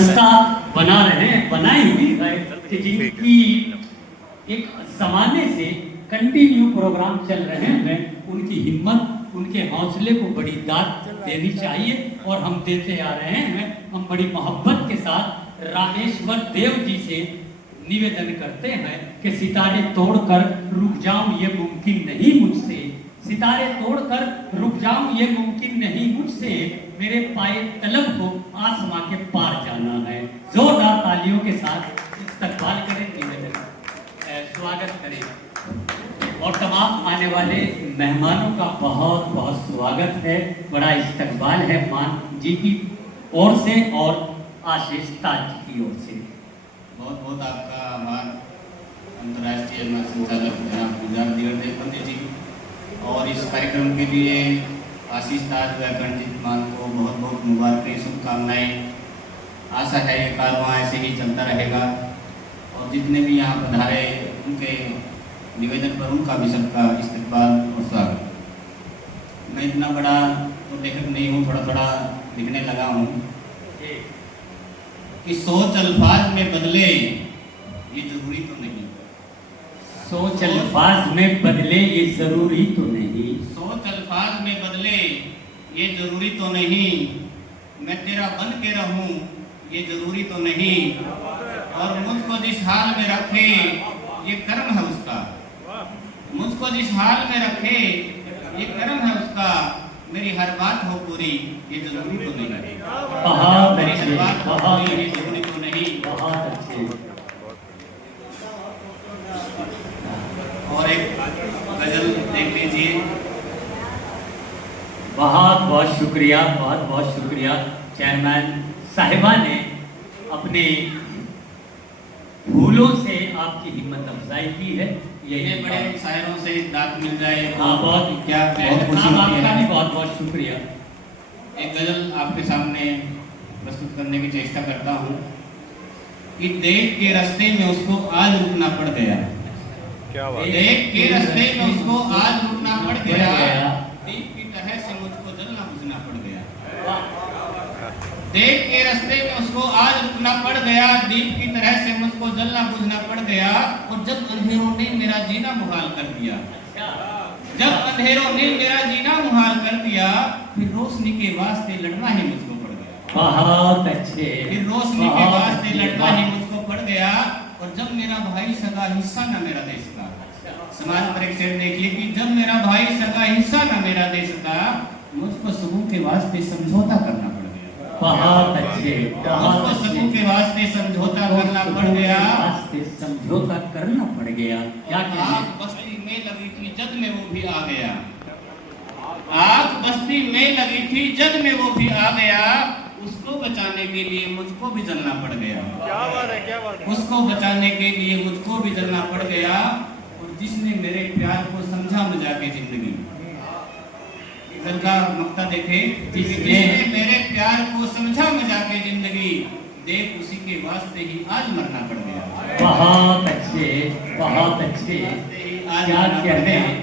संस्था बनाई हुई है कि जिनकी एक जमाने से कंटिन्यू प्रोग्राम चल रहे हैं, उनकी हिम्मत, उनके हौसले को बड़ी दाद देनी चाहिए और हम देते आ रहे हैं। हम बड़ी मोहब्बत के साथ रामेश्वर देव जी से निवेदन करते हैं कि सितारे तोड़कर रुक जाऊं ये मुमकिन नहीं मुझसे, सितारे तोड़कर रुक जाऊं ये मुमकिन नहीं मुझसे, मेरे पाए तलब को आसमां के पार जाना है। जोरदार तालियों के साथ इस्तकबाल करें, निवेदन स्वागत करें और तमाम आने वाले मेहमानों का बहुत बहुत स्वागत है, बड़ा इस्तकबाल है मान जी की ओर से और आशीष ताज जी की ओर से। बहुत बहुत आपका आभार अंतर्राष्ट्रीय अन्ना संचालक जनाब गुलजार दिगर देशबंदी जी और इस कार्यक्रम के लिए आशीष ताज व पंडित मान को बहुत बहुत मुबारक, शुभकामनाएं। आशा है ये कारवां ऐसे ही चलता रहेगा और जितने भी यहाँ पधारे उनके निवेदन पर उनका भी सबका इस्तकबाल और स्वागत। मैं इतना बड़ा तो लेखक नहीं हूँ, थोड़ा थोड़ा लिखने लगा हूँ कि सोच अल्फाज में बदले ये जरूरी तो नहीं, सोच अल्फाज में बदले ये जरूरी तो नहीं, सोच अल्फाज में बदले ये जरूरी तो नहीं, मैं तेरा बन के रहूं ये जरूरी तो नहीं, और मुझको जिस हाल में रखे ये कर्म है उसका, मुझको जिस हाल में रखे ये कर्म है उसका, मेरी हर बात हो पूरी ये जरूरी तो नहीं, मेरी हर बात हो पूरी ये जरूरी तो नहीं। बहुत अच्छे। और एक गजल देख लीजिए। बहुत बहुत शुक्रिया, बहुत बहुत शुक्रिया। चेयरमैन साहिबा ने अपने फूलों से आपकी हिम्मत अफजाई की है। ये बड़े शायरों से दाद मिल जाए तो बहुत क्या बहुत खुशी होती है। आपका भी बहुत बहुत शुक्रिया। एक गजल आपके सामने प्रस्तुत करने की चेष्टा करता हूँ कि देख के रास्ते में उसको आज रुकना पड़ गया, क्या बात, देख के रास्ते में उसको आज रुकना पड़ गया, दीप की तरह से मुझको जलना बुझना पड़ गया, देख के रास्ते में उसको आज रुकना पड़ गया, दीप की तरह से मुझको जलना बुझना पड़ गया, और जब अंधेरों ने मेरा जीना मुहाल कर दिया, जब अंधेरों ने मेरा जीना मुहाल कर दिया, फिर रोशनी के वास्ते लड़ना ही मुझको पड़ गया। बहुत अच्छे। फिर रोशनी के वास्ते लड़ना ही मुझको पड़ गया, और जब मेरा भाई सगा हिस्सा न मेरा देश का, समाज पर एक शेर देखिए कि जब मेरा भाई सगा हिस्सा न मेरा देश का, मुझको सबूत के वास्ते समझौता करना पड़ गया। बहुत अच्छे, मुझको सबूत के वास्ते समझौता करना पड़ गया, वास्ते समझौता करना पड़ गया। क्या आग बस्ती में लगी थी जद में वो भी आ गया, आग बस्ती में लगी थी जद में वो भी आ गया, उसको बचाने के लिए मुझको भी जलना पड़ गया। क्या बात है, क्या बात है। उसको बचाने के लिए मुझको भी जलना पड़ गया, और जिसने मेरे प्यार को समझा मजा के जिंदगी, का मक्ता देखे, जिसने मेरे प्यार को समझा मजा के जिंदगी, देख उसी के वास्ते ही आज मरना पड़ गया। बहुत अच्छे, बहुत अच्छे। क्या कहते हैं,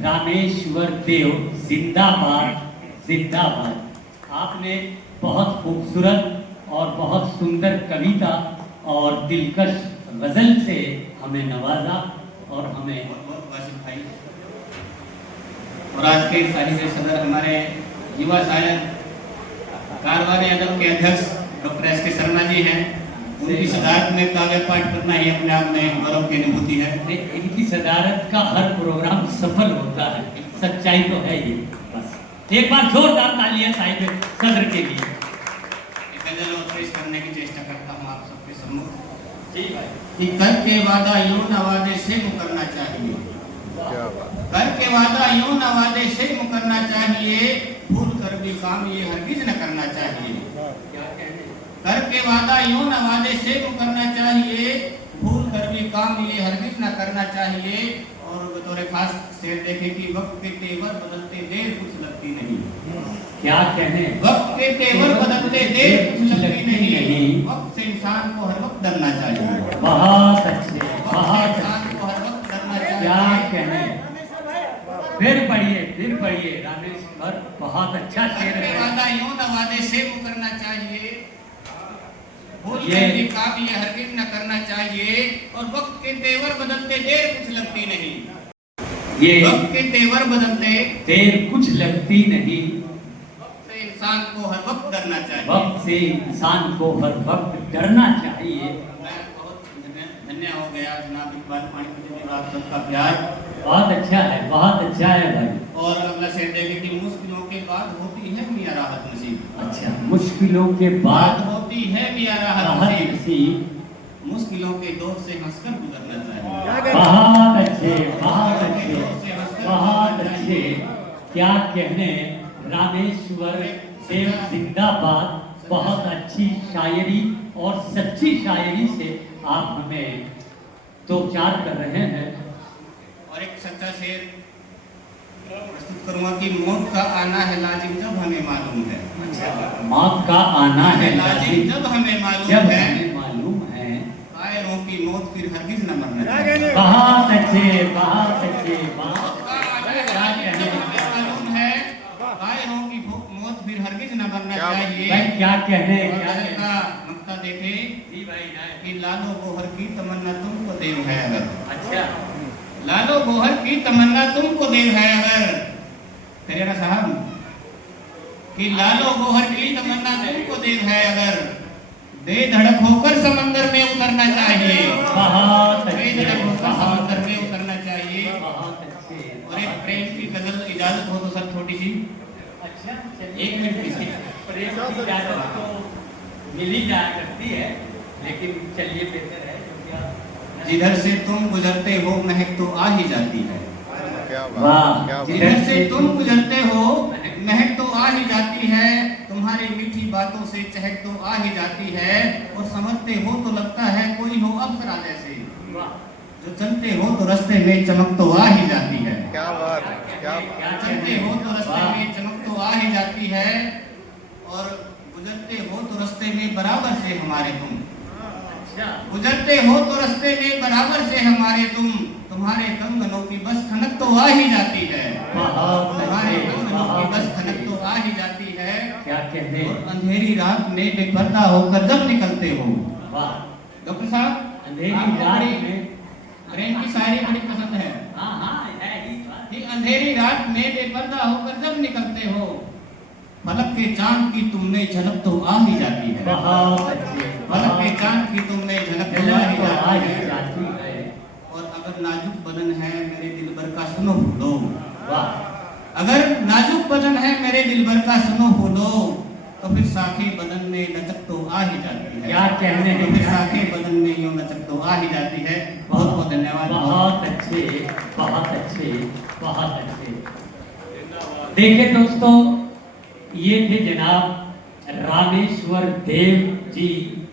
रामेश्वर देव जिंदाबाद, जिंदाबाद। आपने बहुत खूबसूरत और बहुत सुंदर कविता और दिलकश गजल से हमें नवाजा और हमें बहुत वासिफ भाई और आज के साहित्य सदर हमारे युवा शायर कारवार यादव के अध्यक्ष डॉक्टर एस के शर्मा जी हैं। उनकी सदारत में काव्य पाठ करना ही अपने आप में गौरव की अनुभूति है। इनकी सदारत का हर प्रोग्राम सफल होता है, सच्चाई तो है ये। बस एक बार जोरदार तालियां साहिब सदर के लिए। गजल और पेश करने की चेष्टा करता हूँ आप सबके सम्मुख। जी भाई। कि करके वादा यूं न वादे से मुकरना चाहिए, क्या बात, करके वादा यूं न वादे से मुकरना चाहिए, भूल कर भी काम ये हरगिज न करना चाहिए। करके वादा यूं न वादे से मुकरना चाहिए, भूल कर भी काम ये हरगिज न करना चाहिए। और बतौर खास शेर देखे कि वक्त के तेवर बदलते देर कुछ लगती नहीं। क्या कहने, वक्त के तेवर बदलते देर कुछ लगती नहीं, वक्त से इंसान को हर वक्त डरना चाहिए। बहुत अच्छे, बहुत इंसान को हर वक्त डरना चाहिए। क्या कहने, फिर पढ़िए रामेश्वर, बहुत अच्छा शेर है। वादा यूं न वादे से मुकरना चाहिए, भूल ये- कर भी काम ये हरगिज न करना चाहिए। और वक्त के तेवर बदलते देर कुछ लगती नहीं। ये वक्त के तेवर बदलते देर कुछ लगती नहीं, वक्त से इंसान को हर वक्त डरना चाहिए। वक्त से इंसान को हर वक्त डरना चाहिए। मैं बहुत धन्य हो गया जनाब इकबाल पानीपती जी, आप सबका प्यार। बहुत अच्छा है, बहुत अच्छा है भाई। और अगला शेर देखे कि मुश्किलों के बाद होती है मियां राहत नसीब। अच्छा, मुश्किलों के बाद बात होती है मियां राहत राहत नसीब। नसीब। मुश्किलों के दौर से हंसकर गुजरना चाहिए। बहुत अच्छे, बहुत अच्छे, बहुत अच्छे। क्या कहने, रामेश्वर देव जिंदाबाद। बहुत अच्छी शायरी और सच्ची शायरी से आप हमें दो चार कर रहे हैं। और एक सच्चा शेर प्रस्तुत करूंगा कि मौत का आना है लाजिम जब हमें मालूम है। मौत का आना है लाजिम जब हमें मालूम जब है। हमें मालूम है। कायरों की मौत फिर हरगिज न मरना चाहिए। बहुत अच्छे, बहुत अच्छे, बहुत मौत का आना है लाजिम जब हमें मालूम है। कायरों की मौत फिर हरगिज न मरना चाहिए। भाई क्या कहने, और क्या गजल कहने। का नुक्ता देखे जी भाई कि लालो गोहर की तमन्ना तुमको देव है अगर। अच्छा, लालो गोहर की तमन्ना तुमको देव है अगर। तेरा साहब कि लालो गोहर की तमन्ना तुमको देव है अगर। बेधड़क होकर समंदर में उतरना चाहिए। बहुत अच्छे, बेधड़क होकर बहुत समंदर में उतरना चाहिए। बहुत अच्छे। और एक प्रेम की गजल इजाजत हो तो सर छोटी सी। अच्छा, एक मिनट की प्रेम की इजाजत तो मिल ही जाया करती है, लेकिन चलिए बेहतर है क्योंकि आप- जिधर से तुम गुजरते हो महक तो आ ही जाती है। क्या वाह। बात, क्या बात। जिधर से तुम गुजरते हो महक तो आ ही जाती है। तुम्हारी मीठी बातों से चहक तो आ ही जाती है। और समझते हो तो लगता है कोई हो अप्सरा जैसे। वाह, जो चलते हो तो रास्ते में चमक तो आ ही जाती है। क्या बात, क्या क्या चलते हो तो रास्ते वाह। में चमक तो आ ही जाती है। और गुजरते हो तो रास्ते में बराबर से हमारे तुम। अच्छा, गुजरते हो तो रास्ते में बराबर से हमारे तुम। तुम्हारे कंगनों की बस खनक तो आ ही जाती है। बहुत तुम्हारे अच्छे, कंगनों की बहुत बस खनक अच्छे। तो आ ही जाती है। क्या कहने। और अंधेरी रात में बेपर्दा होकर जब निकलते हो। वाह, डॉक्टर साहब, अंधेरी आपको रात बड़ी- में। प्रेम की शायरी बड़ी पसंद है हाँ हाँ, है ही बात। कि अंधेरी रात में बेपर्दा होकर जब निकलते हो। फलक के चांद की तुमने झलक तो आ ही जाती है। बहुत अच्छे, फलक के चांद की तुमने झलक तो आ ही आ जाती ही है। जाती है। और अगर नाजुक बदन है मेरे दिलबर का सुनो फूलो। वाह, अगर नाजुक बदन है मेरे दिलबर का सुनो फूलो। तो फिर साखे बदन में लचक तो आ ही जाती है। क्या कहने हैं, तो फिर क्या साखे बदन में यूं लचक तो आ ही जाती है। बहुत बहुत धन्यवाद। बहुत अच्छे, बहुत अच्छे, बहुत अच्छे। देखिए दोस्तों, ये थे जनाब रामेश्वर देव जी,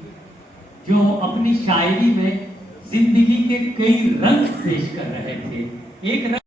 जो अपनी शायरी में जिंदगी के कई रंग पेश कर रहे थे। एक रंग